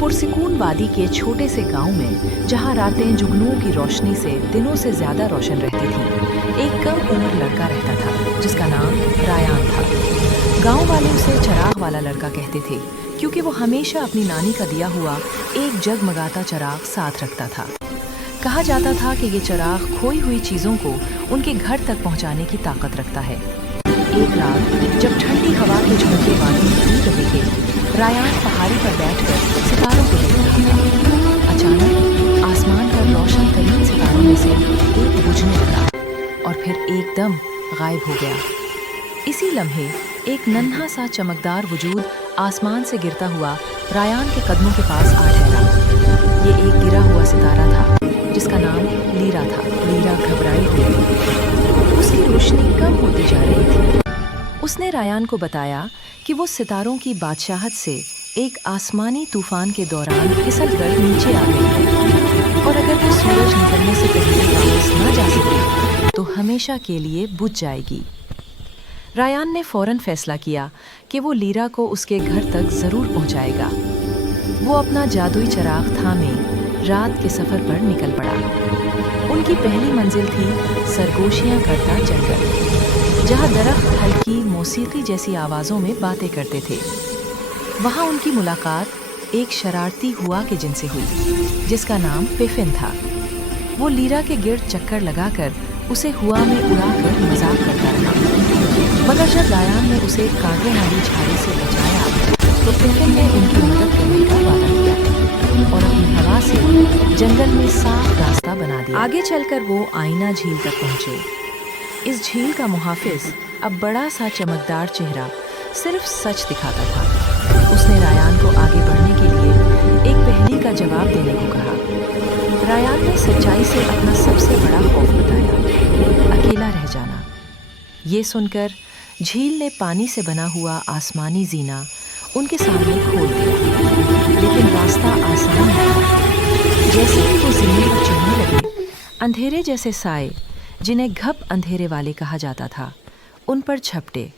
पुरसकून वादी के छोटे से गांव में, जहां रातें जुगनुओं की रोशनी से दिनों से ज्यादा रोशन रहती थी, एक कम उम्र लड़का रहता था जिसका नाम रायान था। गांव वाले उसे चिराग वाला लड़का कहते थे, क्योंकि वो हमेशा अपनी नानी का दिया हुआ एक जगमगाता चिराग साथ रखता था। कहा जाता था कि ये चिराग खोई हुई चीज़ों को उनके घर तक पहुंचाने की ताकत रखता है। एक रात जब ठंडी हवा के झोंके वादी में भूल रहे थे, रायान पहाड़ी पर बैठकर सितारों को देख रहा था। अचानक आसमान पर रोशन तरीन सितारों में से एक बुझने लगा और फिर एकदम गायब हो गया। इसी लम्हे एक नन्हा सा चमकदार वजूद आसमान से गिरता हुआ रायान के कदमों के पास आ ठहरा। ये एक गिरा हुआ सितारा था जिसका नाम लीरा था। लीरा घबराई हुई थी, उसकी रोशनी कम होती जा रही थी। उसने रायान को बताया कि वो सितारों की बादशाहत से एक आसमानी तूफान के दौरान फिसल कर नीचे आ गई है और अगर वो सूरज निकलने से पहले वापस न जा सके तो हमेशा के लिए बुझ जाएगी। रायान ने फौरन फैसला किया कि वो लीरा को उसके घर तक जरूर पहुंचाएगा। वो अपना जादुई चिराग थामे रात के सफर पर निकल पड़ा। उनकी पहली मंजिल थी सरगोशियां करता जंगल, जहां दरख्त हल्की मौसीकी जैसी आवाज़ों में बातें करते थे। वहां उनकी मुलाकात एक शरारती हुआ के जिनसे हुई जिसका नाम पिफिन था। वो लीरा के गिर्द चक्कर लगाकर उसे हुआ में उड़ाकर मजाक करता रहा, मगर जब रायान ने उसे कांटे वाली झाड़ी से बचाया तो पिफिन ने उनकी मदद करने का वादा किया और अपनी हवा से जंगल में साफ रास्ता बना दिया। आगे चलकर वो आईना झील तक पहुंचे। इस झील का मुहाफिज, अब बड़ा सा चमकदार चेहरा, सिर्फ सच दिखाता था। उसने रायान को आगे बढ़ने के लिए एक पहेली का जवाब देने को कहा। रायान ने सच्चाई से अपना सबसे बड़ा खौफ बताया, अकेला रह जाना। ये सुनकर झील ने पानी से बना हुआ आसमानी जीना उनके सामने खोल दिया, लेकिन रास्ता आसान नहीं। जैसे ही वो जीने को चढ़ने लगे, अंधेरे जैसे साए, जिन्हें घप अंधेरे वाले कहा जाता था, उन पर झपटे।